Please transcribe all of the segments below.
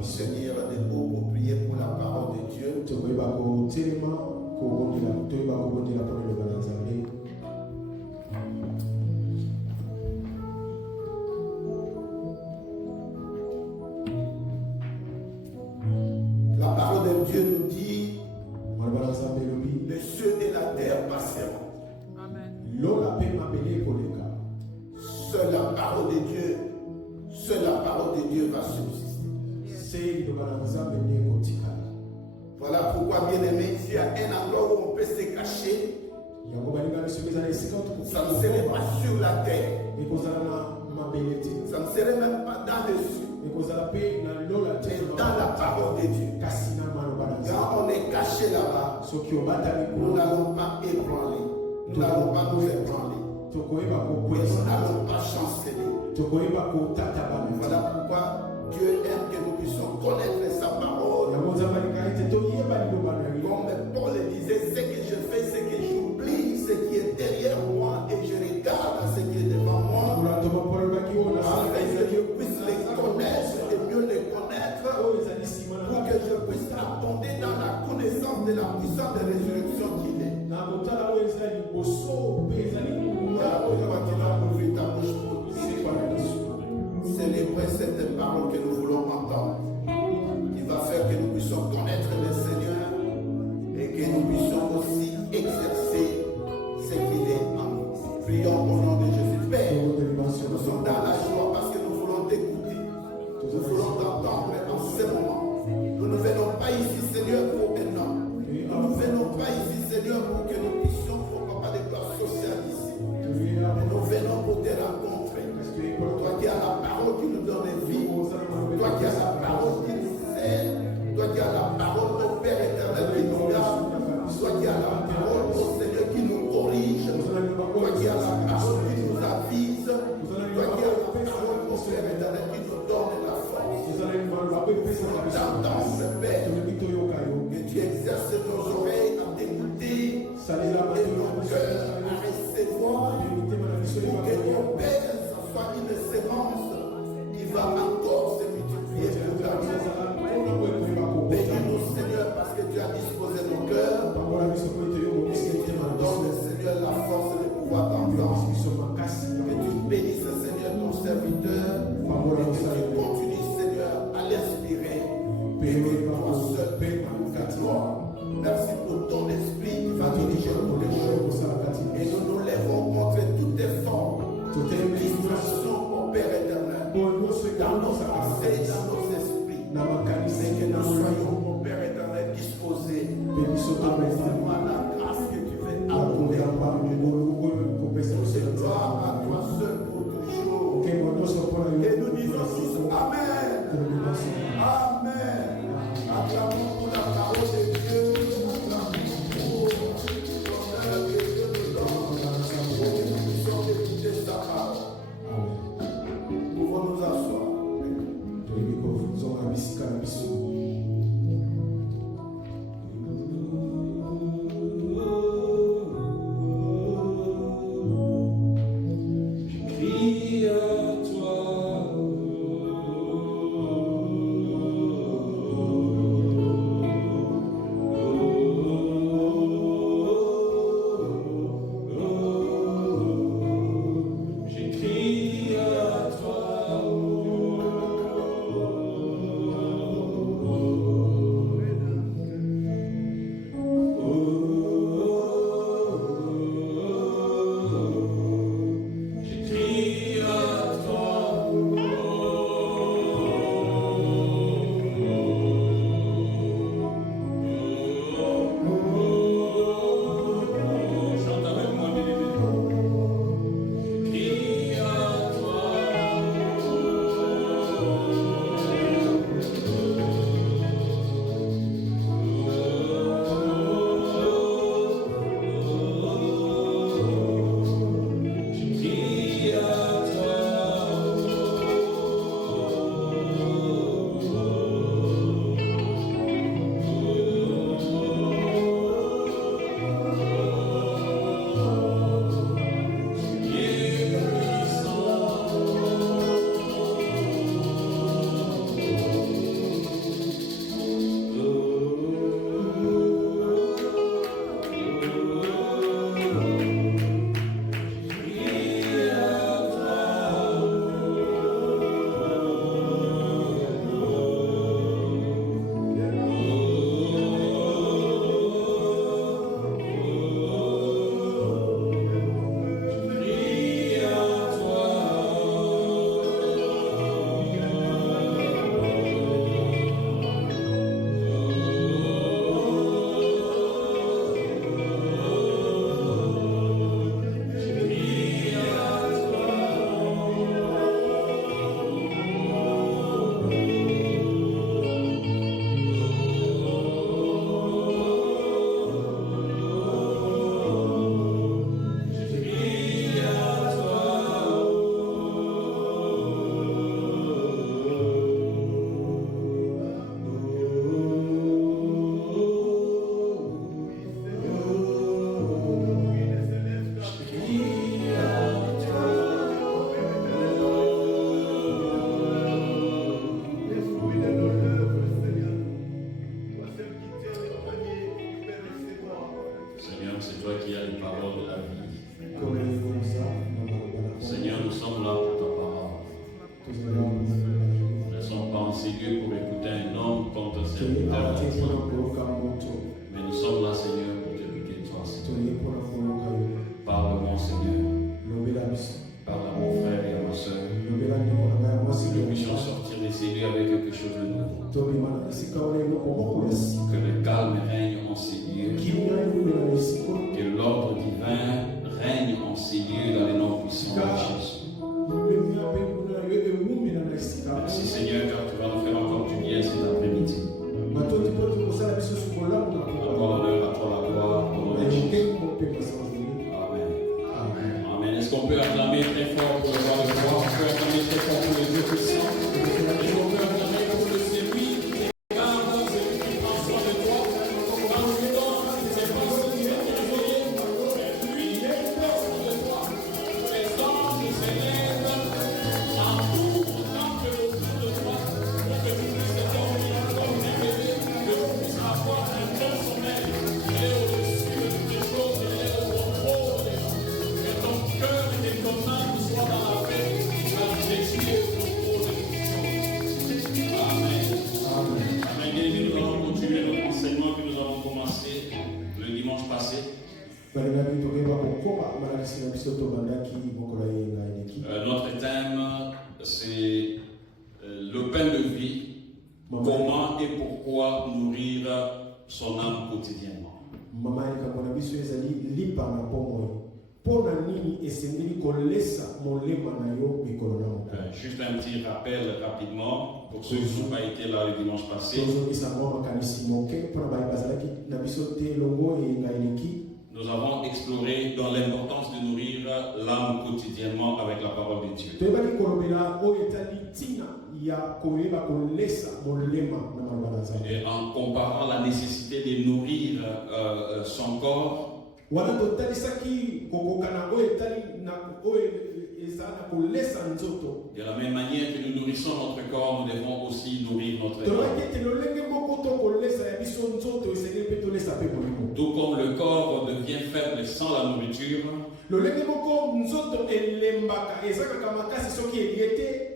Seigneur, pour prier pour la parole de Dieu. La parole de Dieu nous dit, les cieux et la terre passeront. Amen. Seule la parole de Dieu va subsister. Voilà pourquoi, bien aimé, s'il y a un endroit où on peut se cacher, ça ne serait pas sur la terre, ça ne serait même pas dans le ciel, mais dans la parole de Dieu. Quand on est caché là-bas, nous n'allons pas ébranler, nous n'allons pas nous ébranler, nous n'allons pas chanceler. Voilà pourquoi Dieu aime que nous puissions connaître sa parole. Comme Paul disait, ce que je fais, c'est que j'oublie ce qui est derrière moi et je regarde à ce qui est devant moi. Afin que je puisse les connaître et mieux les connaître, pour que je puisse abonder dans la connaissance de la puissance de résurrection qu'il est. Célébrer cette parole que nous voulons entendre, qui va faire que nous puissions connaître le Seigneur et que nous puissions aussi exercer ce qu'il est en nous. Prions au nom de Jésus. Père, nous sommes dans la joie parce que nous voulons t'écouter. Nous voulons t'entendre en ce moment. Nous ne venons pas ici, Seigneur, pour un homme. Nous ne venons pas ici, Seigneur, pour que nous puissions, pour papa de gloire, socialiser. Mais nous venons pour te rencontrer. Toi qui as la parole qui nous donne vie, toi qui as la parole qui nous aide, toi qui as la parole au Père éternel qui nous garde, toi qui as la parole au Seigneur qui nous corrige, toi qui as la parole qui nous avise, toi qui as la parole au Père éternel qui nous donne la force. T'entendre, Père, que tu exerces nos oreilles à t'écouter et nos cœurs à recevoir, pour que nos pères soit une sémence qui va encore se multiplier pour ta vie. Bénis-nous, Seigneur, parce que tu as disposé nos cœurs et que tu nous donnes, Seigneur, la force de pouvoir t'entendre. Que tu bénisses, Seigneur, ton serviteur et que tu continues, Seieur, à l'inspirer. Et que toi seul paie ta gloire. Merci pour ton esprit qui va diriger toutes les choses. Et nous nous lèvons contre toutes les formes de distraction au Père éternel, dans nos pensées, dans nos esprits, et que nous soyons au Père éternel disposés à recevoir la grâce que tu veux apporter. C'est gloire à toi seul pour toujours. Et nous disons tous Amen. Amen. Acclamons pour la parole de Dieu. Acclamons pour l'honneur que Dieu nous donne. Et que nous puissions écouter sa parole. Pouvons nous asseoir. c'est toi qui as les paroles de la vie. Seigneur, nous sommes là pour ta parole. Nous ne sommes pas en ces lieux pour écouter un homme comme ton serviteur. Mais nous sommes là, Seigneur, pour t'écouter toi, Seigneur. Parle-moi, Seigneur. Parle à mon frère et à ma soeur. Que nous puissions sortir de ces lieux avec quelque chose de nouveau. Que le calme règne en ces lieux. Que l'ordre divin règne en ces lieux dans les noms puissants de Jésus. Merci Seigneur, car tu vas nous faire encore du bien cet après-midi. Encore l'honneur, à toi la gloire, au nom de Jésus. Amen. Amen. Est-ce qu'on peut acclamer très fort pour le roi de gloire? On peut acclamer très fort pour le Dieu puissant? Est-ce qu'on peut acclamer pour le celui qui garde, celui qui prend soin de toi? Quand tu dors, c'est pas celui qui est réveillé, mais lui, il est près de toi. Les anges s'élèvent en tout temple autour de toi pour que tu puisses dormir comme un bébé, que tu puisses avoir un bon sommeil. Il est au-dessus de toutes les choses, il est au contrôle des gens. Que ton cœur et tes commandes soient dans la paix, car Jésus est au contrôle de toutes choses. Amen. Amen. Bien, nous allons continuer notre enseignement que nous avons commencé le dimanche passé. Notre thème, c'est le pain de vie, comment et pourquoi nourrir son âme quotidiennement. Juste un petit rappel rapidement pour ceux qui n'ont pas été là le dimanche passé. Nous avons exploré dans l'importance de nourrir l'âme quotidiennement avec la parole de Dieu. Et en comparant la nécessité de nourrir son corps, de la même manière que nous nourrissons notre corps, nous devons aussi nourrir notre âme. Tout comme le corps devient faible sans la nourriture,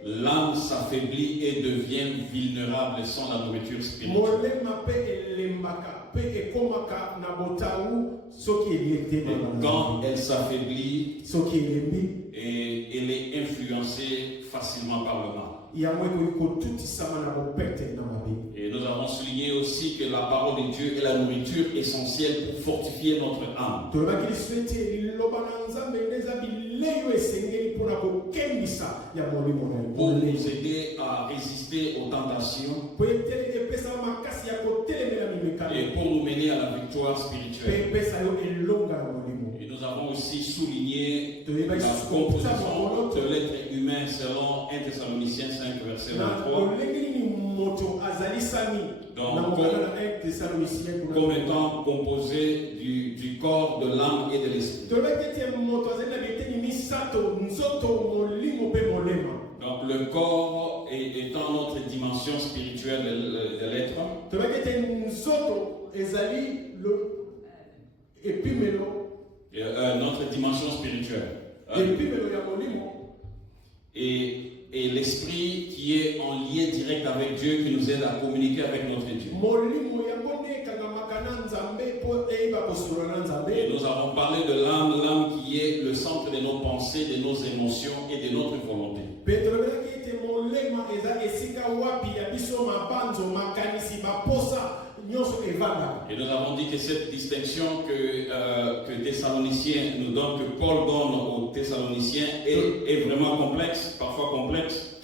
l'âme s'affaiblit et devient vulnérable sans la nourriture spirituelle. Quand elle s'affaiblit, et elle est influencée facilement par le mal. Et nous avons souligné aussi que la parole de Dieu est la nourriture essentielle pour fortifier notre âme. Pour nous aider à résister aux tentations et pour nous mener à la victoire spirituelle. Et nous avons aussi souligné la composition de l'être humain selon 1 Thessaloniciens 5 verset 23. Donc, comme étant composé du corps, de l'âme et de l'esprit. Donc le corps étant notre dimension spirituelle de l'être. Notre dimension spirituelle. Et l'esprit qui est en lien direct avec Dieu, qui nous aide à communiquer avec notre Dieu. Et nous avons parlé de l'âme qui est le centre de nos pensées, de nos émotions et de notre volonté. Et nous avons dit que cette distinction que Thessaloniciens nous donne, que Paul donne aux Thessaloniciens est vraiment complexe, parfois complexe.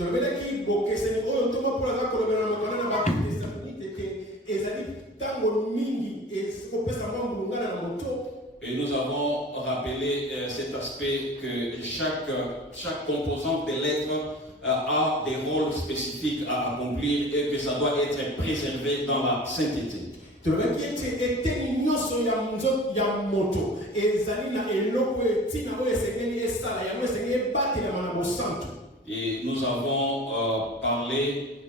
Et nous avons rappelé cet aspect que chaque composante de l'être a des rôles spécifiques à accomplir et que ça doit être préservé dans la sainteté. Et nous avons parlé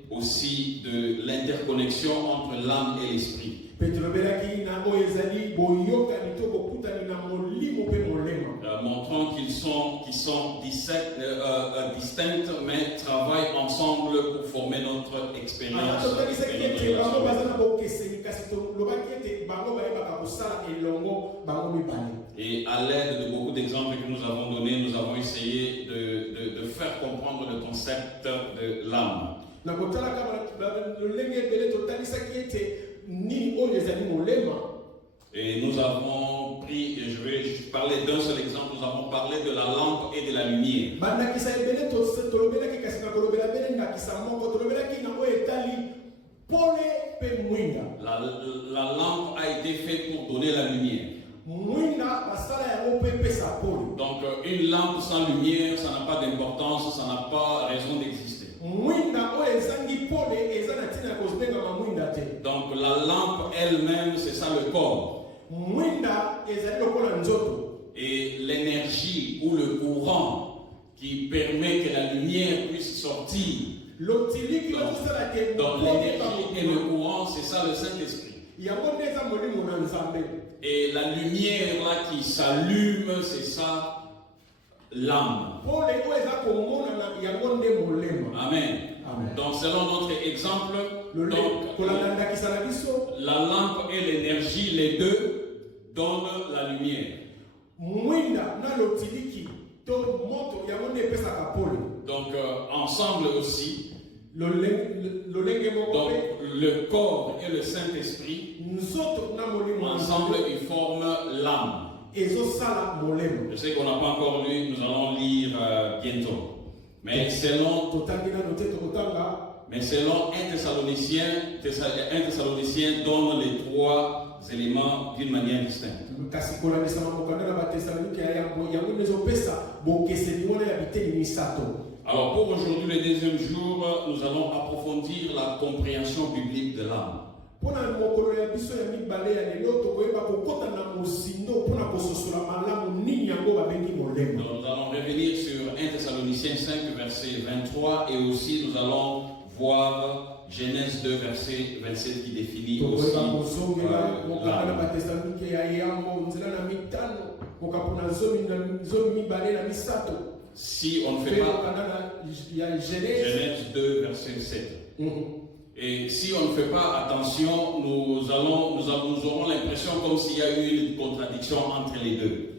aussi de l'interconnexion entre l'âme et l'esprit. Et à l'aide de beaucoup d'exemples que nous avons donnés, nous avons essayé de faire comprendre le concept de l'âme. Et nous avons pris, et je vais juste parler d'un seul exemple, nous avons parlé de la lampe et de la lumière. La lampe a été faite pour donner la lumière. Donc une lampe sans lumière, ça n'a pas d'importance, ça n'a pas raison d'exister. Donc la lampe elle-même, c'est ça le corps. Et l'énergie ou le courant qui permet que la lumière puisse sortir. Donc l'énergie et le courant, c'est ça le Saint-Esprit. Et la lumière là qui s'allume, c'est ça l'âme. Amen. Donc selon notre exemple, la lampe et l'énergie, les deux donnent la lumière. Donc ensemble aussi, donc le corps et le Saint-Esprit ensemble ils forment l'âme. Je sais qu'on n'a pas encore lu, nous allons lire bientôt. Mais selon 1 Thessaloniciens donne les trois éléments d'une manière distincte. Alors pour aujourd'hui, le deuxième jour, nous allons approfondir la compréhension biblique de l'âme. Nous allons revenir sur 1 Thessaloniciens 5, verset 23, et aussi nous allons voir Genèse 2, verset 27 qui définit aussi l'âme. Si on ne fait pas Genèse 2, verset 7. Et si on ne fait pas attention, nous aurons l'impression comme s'il y a eu une contradiction entre les deux.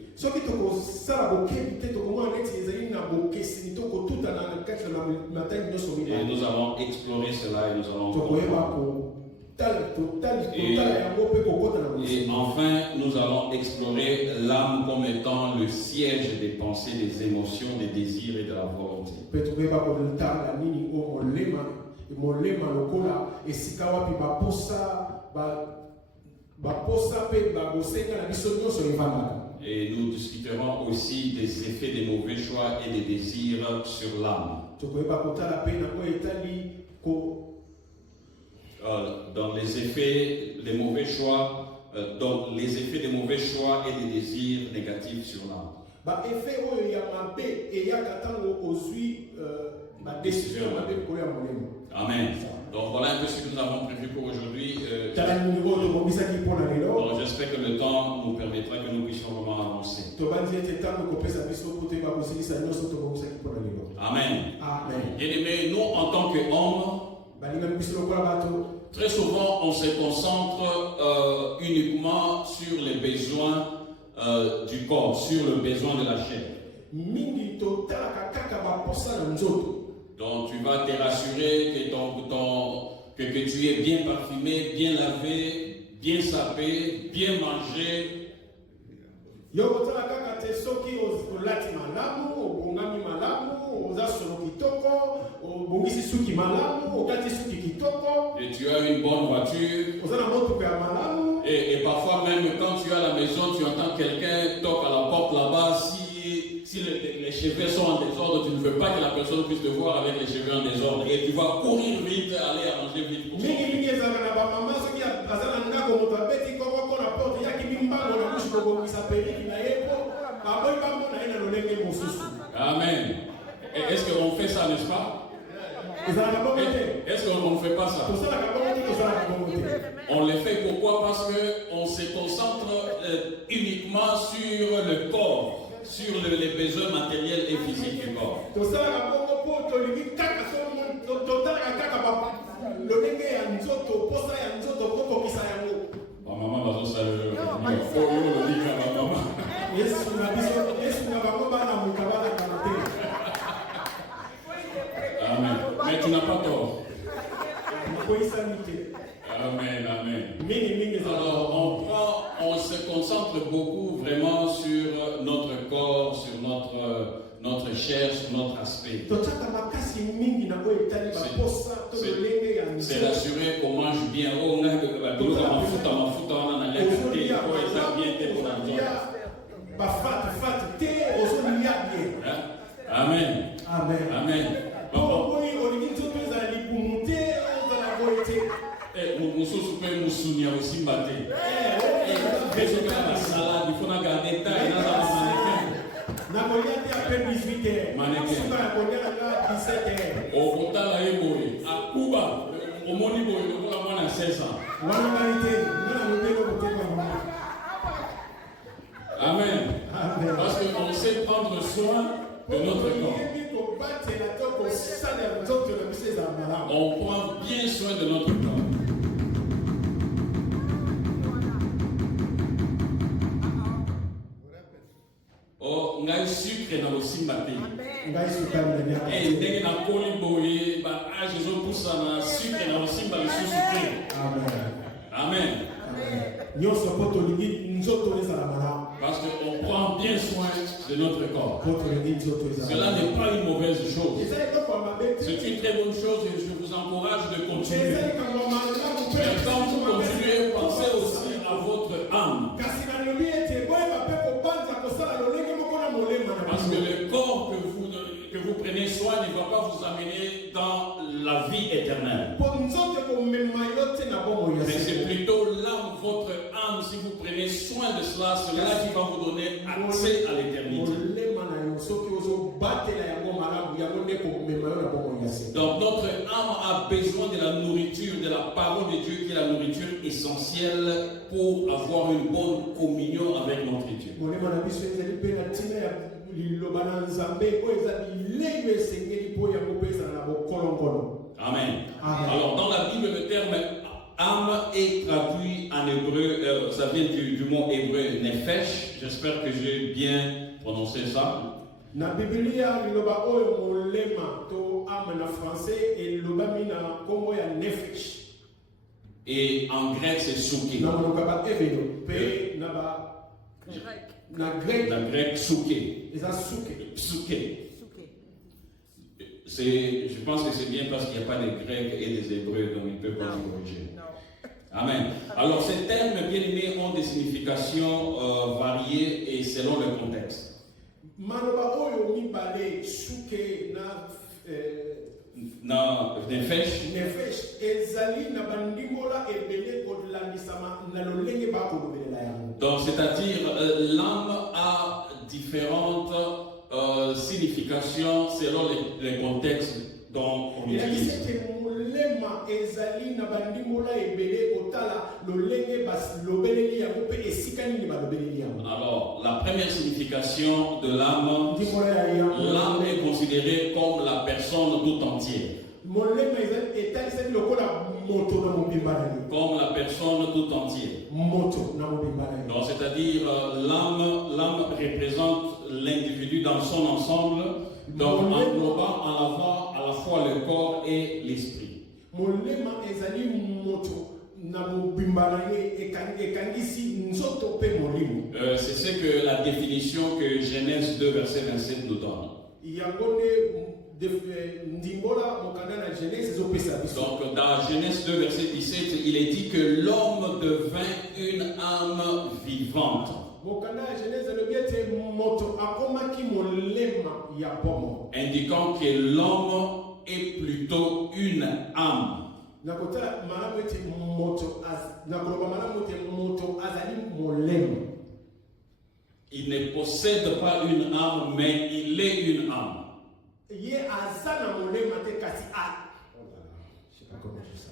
Et nous allons explorer cela et nous allons et enfin, nous allons explorer l'âme comme étant le siège des pensées, des émotions, des désirs et de la volonté. Et nous discuterons aussi des effets des mauvais choix et des désirs sur l'âme. Dans les effets des mauvais choix, des mauvais choix et des désirs négatifs sur l'âme. Amen. Donc voilà un peu ce que nous avons prévu pour aujourd'hui. Donc j'espère que le temps nous permettra que nous puissions vraiment avancer. Amen. Bien-aimés, nous en tant qu'hommes, très souvent on se concentre uniquement sur les besoins du corps, sur le besoin de la chair. Donc tu vas te rassurer que tu es bien parfumé, bien lavé, bien sapé, bien mangé. Et tu as une bonne voiture. Et parfois même quand tu es à la maison, tu entends quelqu'un toque à la porte là-bas. Si les cheveux sont en désordre, tu ne veux pas que la personne puisse te voir avec les cheveux en désordre. Et tu vas courir vite, aller arranger vite pour Amen. Est-ce qu'on fait ça, n'est-ce pas? Est-ce qu'on ne fait pas ça? On le fait pourquoi? Parce qu'on se concentre uniquement sur le corps, sur les besoins matériels et physiques du corps. maman va se saluer. Oh, le dit à ma maman. Amen. Mais tu n'as pas tort. Amen, amen. Alors, on se concentre beaucoup vraiment sur notre corps, sur notre chair, sur notre aspect. C'est rassurer qu'on mange bien. Oh, on a Amen. Amen. Amen. Il faut garder Amen. Parce qu'on sait prendre soin de notre corps. On prend bien soin de notre corps. Oh, on a eu sucre dans le simbaté. Et dès que la polyboye, Jésus pousse un sucre dans le simbaté. Amen. Parce qu'on prend bien soin de notre corps. Cela n'est pas une mauvaise chose. C'est une très bonne chose et je vous encourage de continuer. Mais quand vous continuez, pensez aussi à votre âme. Parce que le corps que vous prenez soin ne va pas vous amener dans la vie éternelle. Mais c'est plutôt l'âme, votre âme, si vous prenez soin de cela, c'est là qui va vous donner accès à l'éternité. Donc notre âme a besoin de la nourriture, de la parole de Dieu qui est la nourriture essentielle pour avoir une bonne communion avec notre Dieu. Amen. Alors dans la Bible, le terme âme est traduit en hébreu, ça vient du mot hébreu nefesh. J'espère que j'ai bien prononcé ça. Na Biblia liloba oyo molema to âme na français et loba mina kombo ya nefesh. Et en grec c'est souké. Na monokaba evelo pe na ba na grec souké. Eza souké. Souké. Je pense que c'est bien parce qu'il n'y a pas de Grecs et des Hébreux, donc ils ne peuvent pas nous corriger. Amen. Alors ces termes bien aimés ont des significations variées et selon le contexte. Maloba oyo mibale souké na nefesh ezali na bandimola ebele kolandisama na lolenge ba kolobelela yango. Donc c'est-à-dire l'âme a différentes significations selon les contextes dont on utilise. Alors, la première signification de l'âme est considérée comme la personne tout entière. Comme la personne tout entière. Donc, c'est-à-dire l'âme représente l'individu dans son ensemble, donc englobant à la fois le corps et l'esprit. C'est ce que la définition que Genèse 2 verset 27 nous donne. Donc dans Genèse 2 verset 17, il est dit que l'homme devint une âme vivante. Indiquant que l'homme est plutôt une âme. Il ne possède pas une âme, mais il est une âme. Je sais pas comment je dis ça.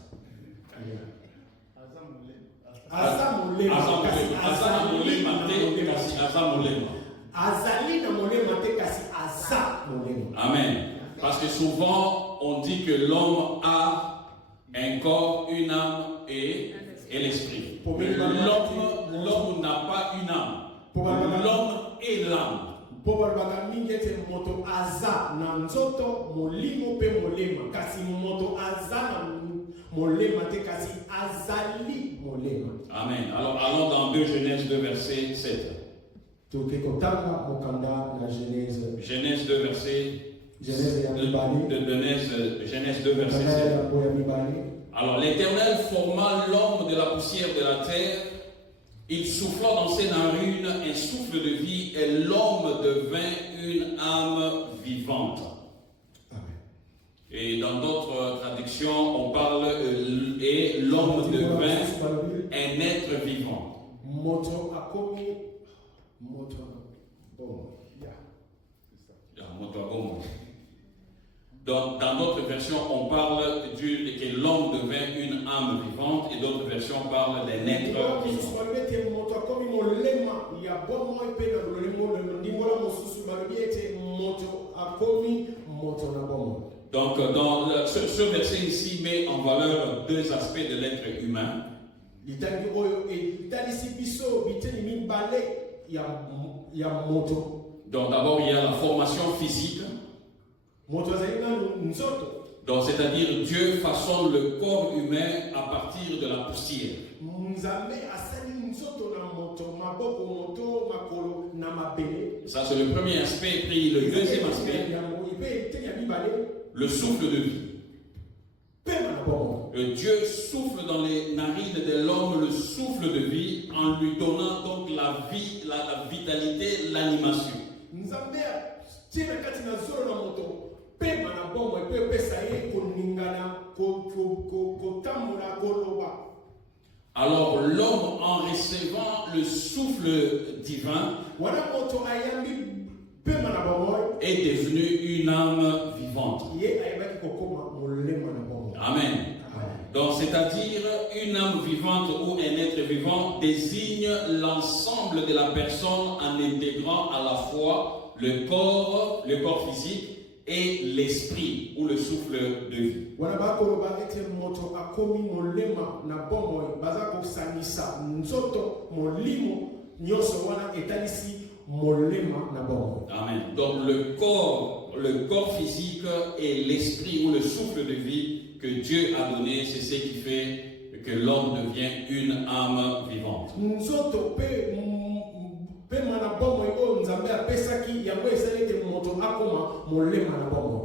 Amen. Parce que souvent on dit que l'homme a un corps, une âme et l'esprit. Mais l'homme n'a pas une âme. L'homme est l'âme. Pobalbaka mingi ete moto aza na nzoto molimo pe molema kasi moto aza na molema te kasi azali molema. Amen. Alors allons dans 2 Genèse 2 verset 7. Tukikotanga mokanda na Genèse. Genèse 2 verset Genèse 2 verset 7. Alors l'Éternel forma l'homme de la poussière de la terre. Il souffla dans ses narines un souffle de vie et l'homme devint une âme vivante. Amen. Et dans d'autres traductions, on parle et l'homme devint un être vivant. Moto akomi moto bon Dans d'autres versions, on parle que l'homme devint une âme vivante et d'autres versions parlent d'un être vivant. Donc, ce verset ici met en valeur 2 aspects de l'être humain. Donc, d'abord, il y a la formation physique. Donc, c'est-à-dire Dieu façonne le corps humain à partir de la poussière. Ça, c'est le premier aspect. Puis le deuxième aspect, le souffle de vie. Dieu souffle dans les narines de l'homme le souffle de vie en lui donnant donc la vie, la vitalité, l'animation. Alors l'homme, en recevant le souffle divin, est devenu une âme vivante. Amen. Donc c'est-à-dire une âme vivante ou un être vivant désigne l'ensemble de la personne en intégrant à la fois le corps physique et l'esprit ou le souffle de vie. Amen. Donc le corps physique et l'esprit ou le souffle de vie que Dieu a donné, c'est ce qui fait que l'homme devient une âme vivante.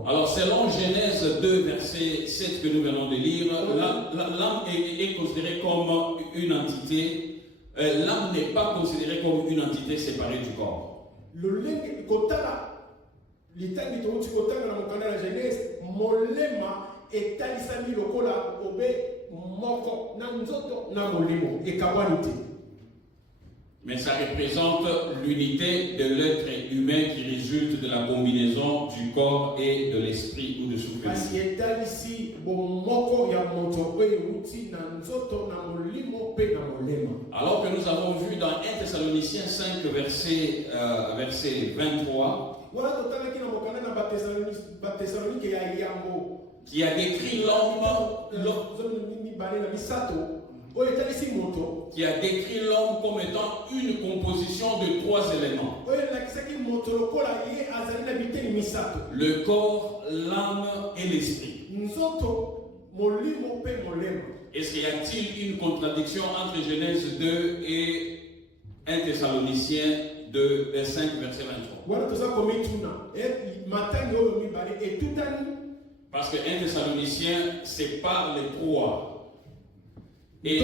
Alors selon Genèse 2 verset 7 que nous venons de lire, l'âme est considérée comme une entité. L'âme n'est pas considérée comme une entité séparée du corps. Mais ça représente l'unité de l'être humain qui résulte de la combinaison du corps et de l'esprit ou de souffle. Alors que nous avons vu dans 1 Thessaloniciens 5 verset 23 qui a décrit l'homme comme étant une composition de 3 éléments. Le corps, l'âme et l'esprit. Est-ce qu'il y a-t-il une contradiction entre Genèse 2 et 1 Thessaloniciens 2, 5, verset 23? Parce que 1 Thessaloniciens sépare les 3. Et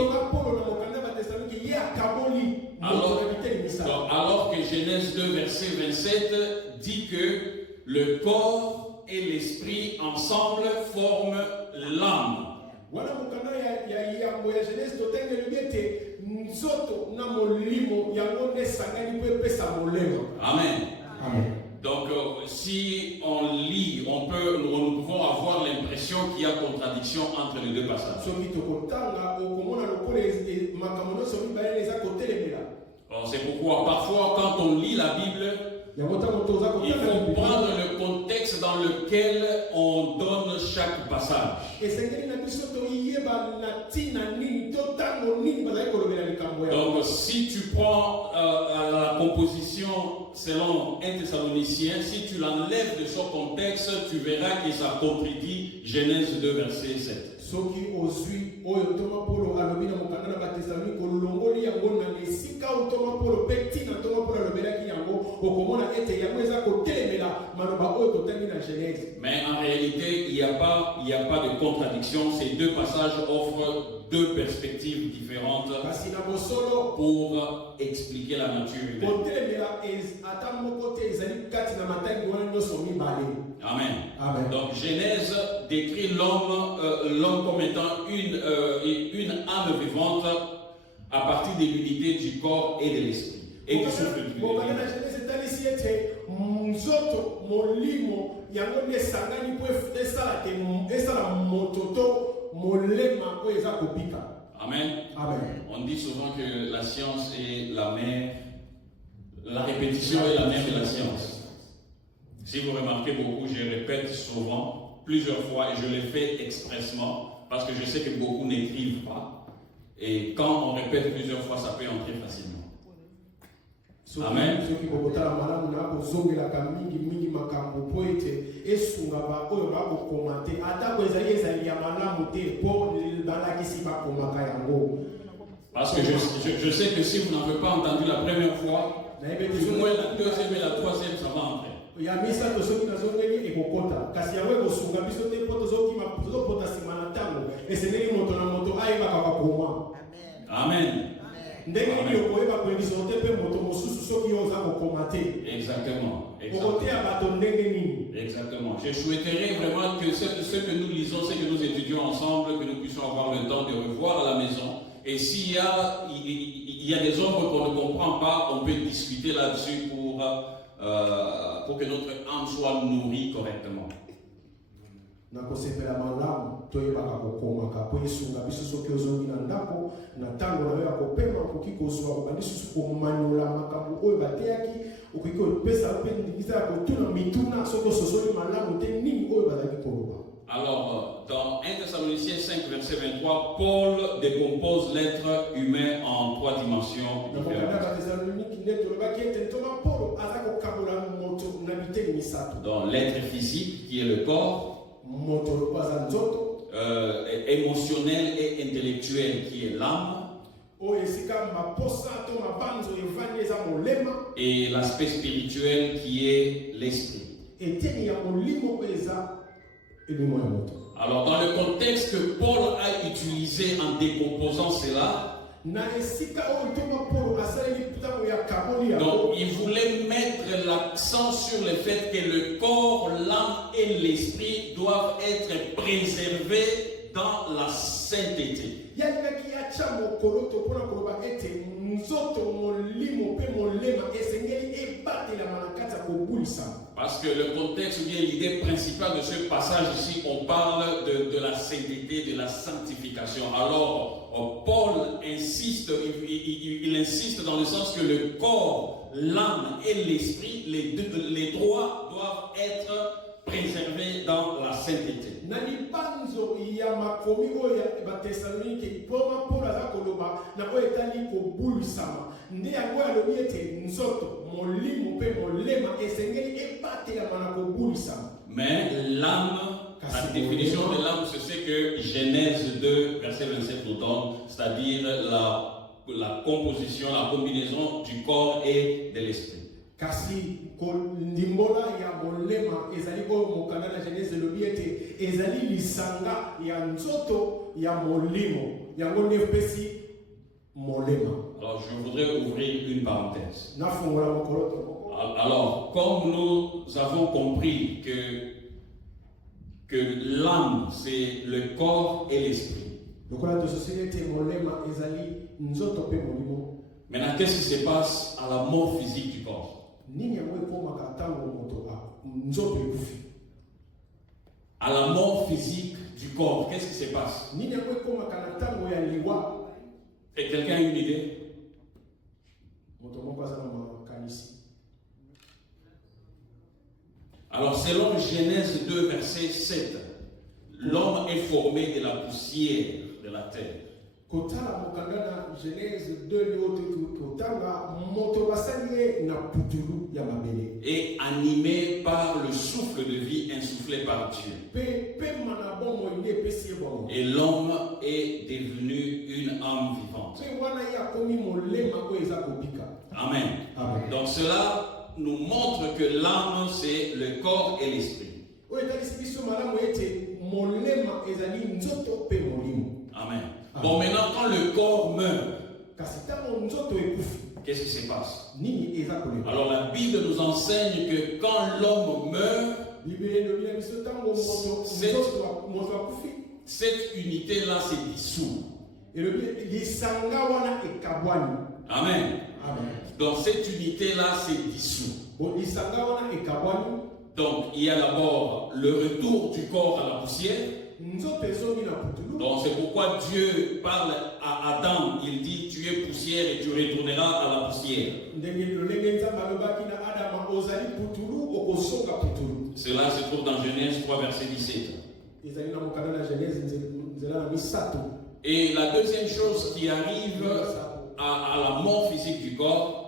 alors que Genèse 2 verset 27 dit que le corps et l'esprit ensemble forment l'âme. Amen. Amen. Donc si on lit, nous pouvons avoir l'impression qu'il y a contradiction entre les deux passages. Alors c'est pourquoi parfois quand on lit la Bible, Il faut prendre le contexte dans lequel on donne chaque passage. Donc, si tu prends la composition selon 1 Thessaloniciens, si tu l'enlèves de son contexte, tu verras que ça contredit Genèse 2, verset 7. Soki ozwi oyo toma polo alobi na mokanda na batesalonike olongoli yango na esika otoma polo mpe ntina toma polo alobelaki yango okomona ete yango eza kotelemela maloba oyo totangi na Genèse. Mais en réalité, il n'y a pas de contradiction. Ces deux passages offrent deux perspectives différentes pour expliquer la nature humaine. Amen. Amen. Donc Genèse décrit l'homme comme étant une âme vivante à partir de l'unité du corps et de l'esprit. Et du souffle du Amen. Amen. On dit souvent que la science est la mère, la répétition est la mère de la science. Si vous remarquez beaucoup, je répète souvent, plusieurs fois, et je le fais expressement, parce que je sais que beaucoup n'écrivent pas. Et quand on répète plusieurs fois, ça peut entrer facilement. Amen. Parce que je sais que si vous n'avez pas entendu la première fois, plus ou moins la deuxième et la troisième, ça va entrer. Amen. Exactement. Exactement. Je souhaiterais vraiment que ce que nous lisons, ce que nous étudions ensemble, que nous puissions avoir le temps de revoir à la maison. Et s'il y a des œuvres qu'on ne comprend pas, on peut discuter là-dessus pour que notre âme soit nourrie correctement. Nakosepela malamu toyebaka kokomaka po esunga biso soki ozongi na ndako na ntango na yo ya kopema okoki kozwa kobandi susu komanyola makambo oyo bateyaki okoki kopesa mpe ndingisa ya kotuna mituna soki ososoli malamu te nini oyo bazalaki koloba. Alors, dans 1 Thessaloniciens 5, verset 23, Paul décompose l'être humain en trois dimensions différentes. Dans l'être physique, qui est le corps, émotionnel et intellectuel, qui est l'âme, et l'aspect spirituel, qui est l'esprit. Alors, dans le contexte que Paul a utilisé en décomposant cela, donc il voulait mettre l'accent sur le fait que le corps, l'âme et l'esprit doivent être préservés dans la sainteté. Parce que le contexte ou bien l'idée principale de ce passage ici, on parle de la sainteté, de la sanctification. Alors, Paul insiste, il insiste dans le sens que le corps, l'âme et l'esprit, les trois doivent être préservés dans la sainteté. Mais l'âme, la définition de l'âme, c'est ce que Genèse 2, verset 27 nous donne, c'est-à-dire la composition, la combinaison du corps et de l'esprit. Kasi ndimbola ya molema ezali ko mokanda na Genèse lobi ete ezali lisanga ya nzoto ya molimo yango nefesi molema. Alors je voudrais ouvrir une parenthèse. Alors comme nous avons compris que l'âme c'est le corps et l'esprit. Maintenant qu'est-ce qui se passe à la mort physique du corps? À la mort physique du corps, qu'est-ce qui se passe? Et quelqu'un a une idée? Alors selon Genèse 2, verset 7, l'homme est formé de la poussière de la terre. Kotala mokanda na Genèse 2 liote kotanga moto basaliye na putulu ya mabele. Et animé par le souffle de vie insufflé par Dieu. Et l'homme est devenu une âme vivante. Amen. Amen. Donc cela nous montre que l'âme c'est le corps et l'esprit. Amen. Bon, maintenant quand le corps meurt, qu'est-ce qui se passe? Alors la Bible nous enseigne que quand l'homme meurt, cette unité-là se dissout. Amen. Donc cette unité-là se dissout. Donc il y a d'abord le retour du corps à la poussière. Donc c'est pourquoi Dieu parle à Adam, il dit tu es poussière et tu retourneras à la poussière. Cela se trouve dans Genèse 3 verset 17. Et la deuxième chose qui arrive à la mort physique du corps,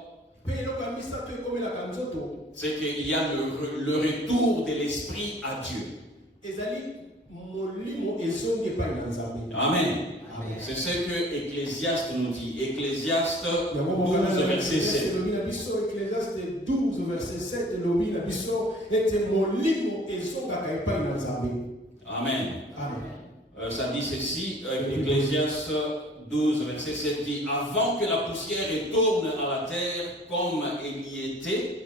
c'est qu'il y a le retour de l'esprit à Dieu. Amen. C'est ce que Ecclésiaste nous dit. Ecclésiaste 12 verset 7. Ecclésiaste 12 verset 7. Amen. Ça dit ceci, Ecclésiaste 12 verset 7 dit: avant que la poussière retourne à la terre comme elle y était,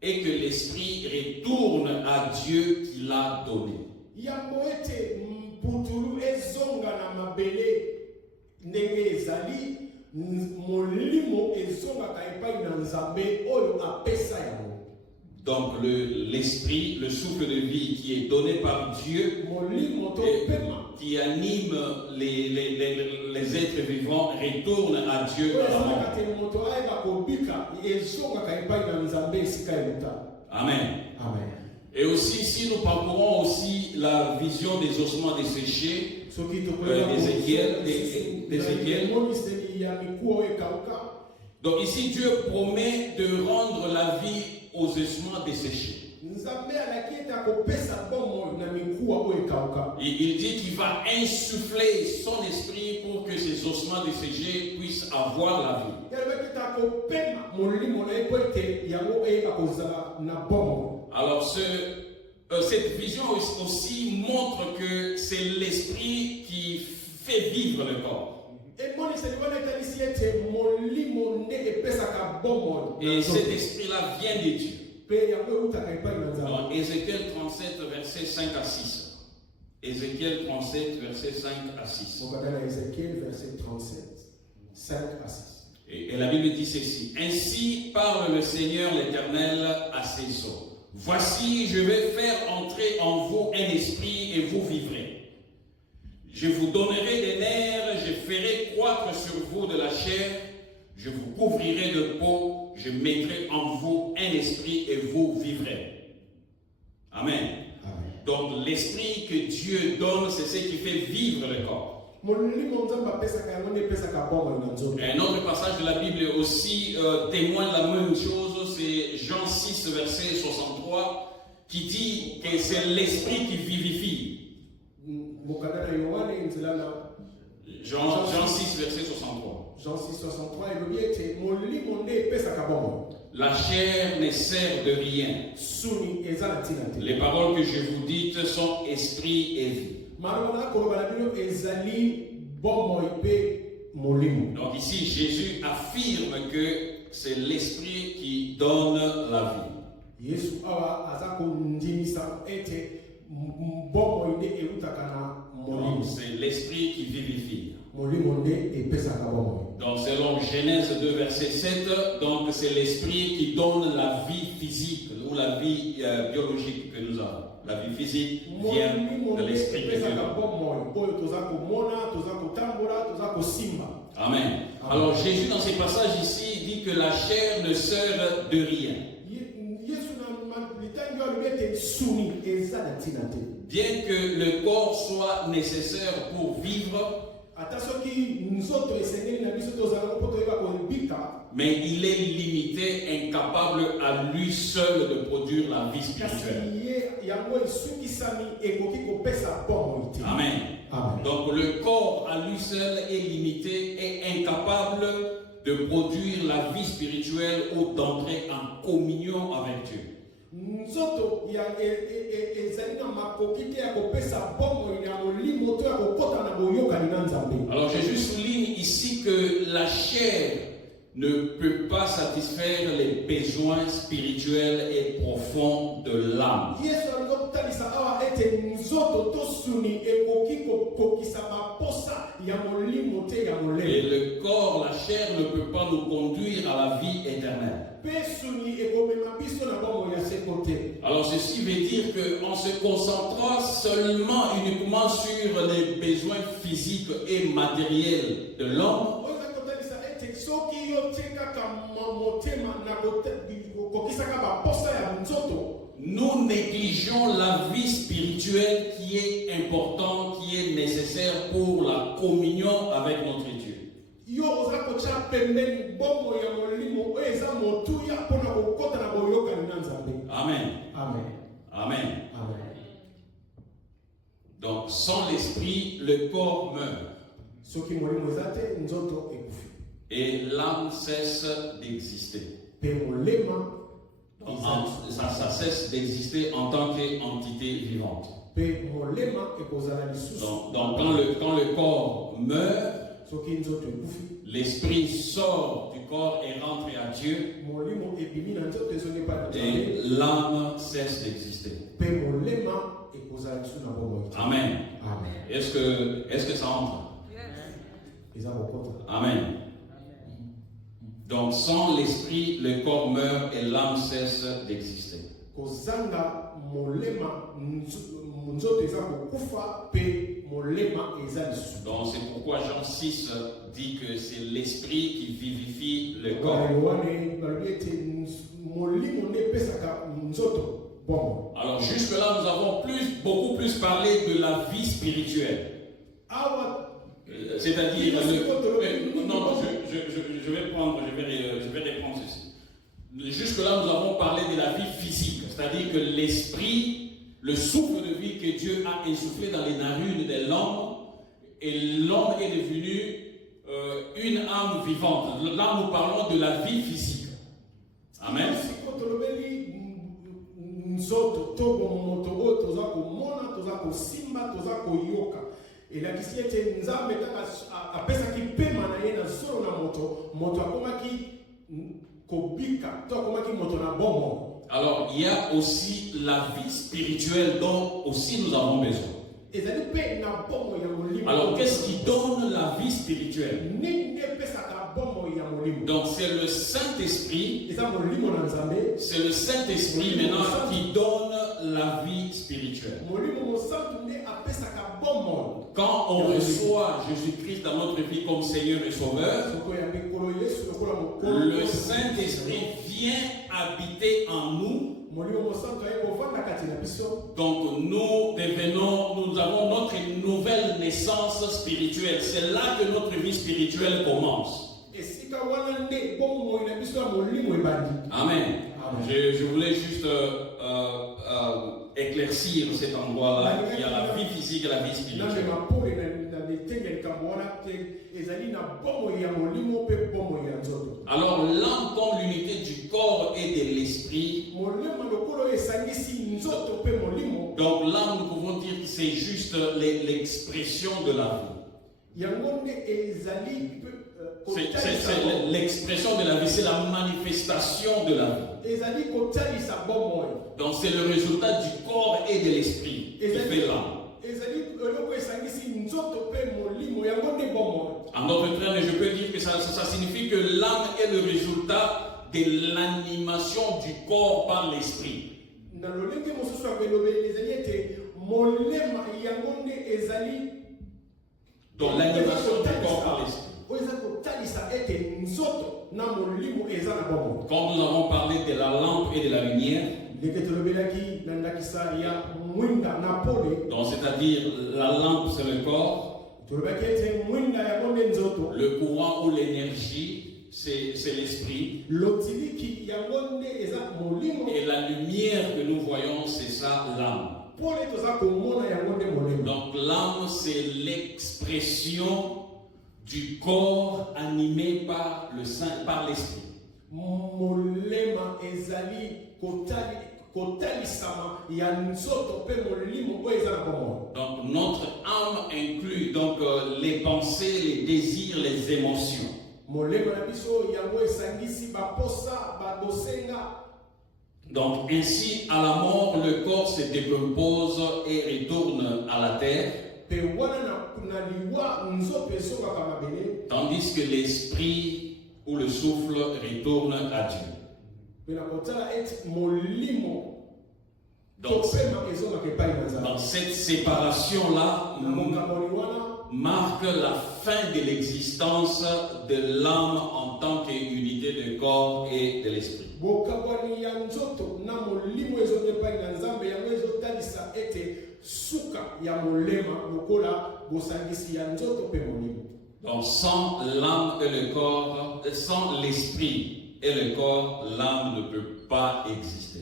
et que l'esprit retourne à Dieu qui l'a donné. Donc l'esprit, le souffle de vie qui est donné par Dieu, qui anime les êtres vivants, retourne à Dieu à la mort. Amen. Amen. Et aussi, si nous parcourons aussi la vision des ossements desséchés d'Ézéchiel, donc ici Dieu promet de rendre la vie aux ossements desséchés. Il dit qu'il va insuffler son esprit pour que ces ossements desséchés puissent avoir la vie. Alors cette vision aussi montre que c'est l'esprit qui fait vivre le corps. Et cet esprit-là vient de Dieu. Dans Ézéchiel 37, versets 5 à 6. Ézéchiel 37, versets 5 à 6. Ézéchiel, verset 37, 5 à 6. Et la Bible dit ceci: ainsi parle le Seigneur l'Éternel à ses eaux. Voici, je vais faire entrer en vous un esprit et vous vivrez. Je vous donnerai des nerfs, je ferai croître sur vous de la chair, je vous couvrirai de peau, je mettrai en vous un esprit et vous vivrez. Amen. Amen. Donc l'esprit que Dieu donne, c'est ce qui fait vivre le corps. Un autre passage de la Bible aussi témoigne la même chose, c'est Jean 6, verset 63, qui dit que c'est l'esprit qui vivifie. Jean 6, verset 63. Jean 6, 63, la chair ne sert de rien. Les paroles que je vous dis sont esprit et vie. Donc ici, Jésus affirme que c'est l'esprit qui donne la vie. Donc c'est l'esprit qui vivifie. Donc selon Genèse 2 verset 7, donc c'est l'esprit qui donne la vie physique ou la vie biologique que nous avons. La vie physique vient de l'esprit que Dieu donne. Amen. Alors Jésus dans ces passages ici dit que la chair ne sert de rien. Bien que le corps soit nécessaire pour vivre, mais il est limité, incapable à lui seul de produire la vie spirituelle. Amen. Amen. Donc le corps à lui seul est limité et incapable de produire la vie spirituelle ou d'entrer en communion avec Dieu. Alors Jésus souligne ici que la chair ne peut pas satisfaire les besoins spirituels et profonds de l'âme. Et le corps, la chair ne peut pas nous conduire à la vie éternelle. Alors ceci veut dire qu'en se concentrant seulement uniquement sur les besoins physiques et matériels de l'homme, nous négligeons la vie spirituelle qui est importante, qui est nécessaire pour la communion avec notre Dieu. Amen. Amen. Amen. Amen. Donc, sans l'esprit, le corps meurt. Et l'âme cesse d'exister. Ça cesse d'exister en tant qu'entité vivante. Donc quand le corps meurt, l'esprit sort du corps et rentre à Dieu, et l'âme cesse d'exister. Amen. Est-ce que ça entre? Amen. Donc sans l'esprit, le corps meurt et l'âme cesse d'exister. Donc c'est pourquoi Jean 6 dit que c'est l'esprit qui vivifie le corps. Alors jusque-là, nous avons beaucoup plus parlé de la vie spirituelle. C'est-à-dire, je vais reprendre ceci. Jusque-là, nous avons parlé de la vie physique, c'est-à-dire que l'esprit, le souffle de vie que Dieu a insufflé dans les narines de l'homme, et l'homme est devenu une âme vivante. Là, nous parlons de la vie physique. Amen. Et la question est nzambe apesa ki pema na ye na solo na moto akomaki kobika to akomaki moto na bomo. Alors il y a aussi la vie spirituelle dont aussi nous avons besoin. Alors qu'est-ce qui donne la vie spirituelle? Donc c'est le Saint-Esprit. C'est le Saint-Esprit maintenant qui donne la vie spirituelle. Quand on reçoit Jésus-Christ dans notre vie comme Seigneur et Sauveur, le Saint-Esprit vient habiter en nous. Donc nous avons notre nouvelle naissance spirituelle. C'est là que notre vie spirituelle commence. Amen. Je voulais juste éclaircir cet endroit-là. Il y a la vie physique et la vie spirituelle. Alors l'âme comme l'unité du corps et de l'esprit. Donc l'âme, nous pouvons dire que c'est juste l'expression de la vie. C'est l'expression de la vie, c'est la manifestation de la vie. Donc c'est le résultat du corps et de l'esprit qui fait l'âme. En d'autres termes, je peux dire que ça signifie que l'âme est le résultat de l'animation du corps par l'esprit. Donc l'animation du corps par l'esprit. Quand nous avons parlé de la lampe et de la lumière, Donc c'est-à-dire la lampe c'est le corps, le courant ou l'énergie c'est l'esprit, et la lumière que nous voyons c'est ça l'âme. Donc l'âme c'est l'expression du corps animé par le Saint, par l'esprit. Donc notre âme inclut donc les pensées, les désirs, les émotions. Donc ainsi à la mort le corps se décompose et retourne à la terre, tandis que l'esprit ou le souffle retourne à Dieu. Donc cette séparation-là marque la fin de l'existence de l'âme en tant qu'unité de corps et de l'esprit. Donc sans l'âme et le corps, sans l'esprit et le corps, l'âme ne peut pas exister.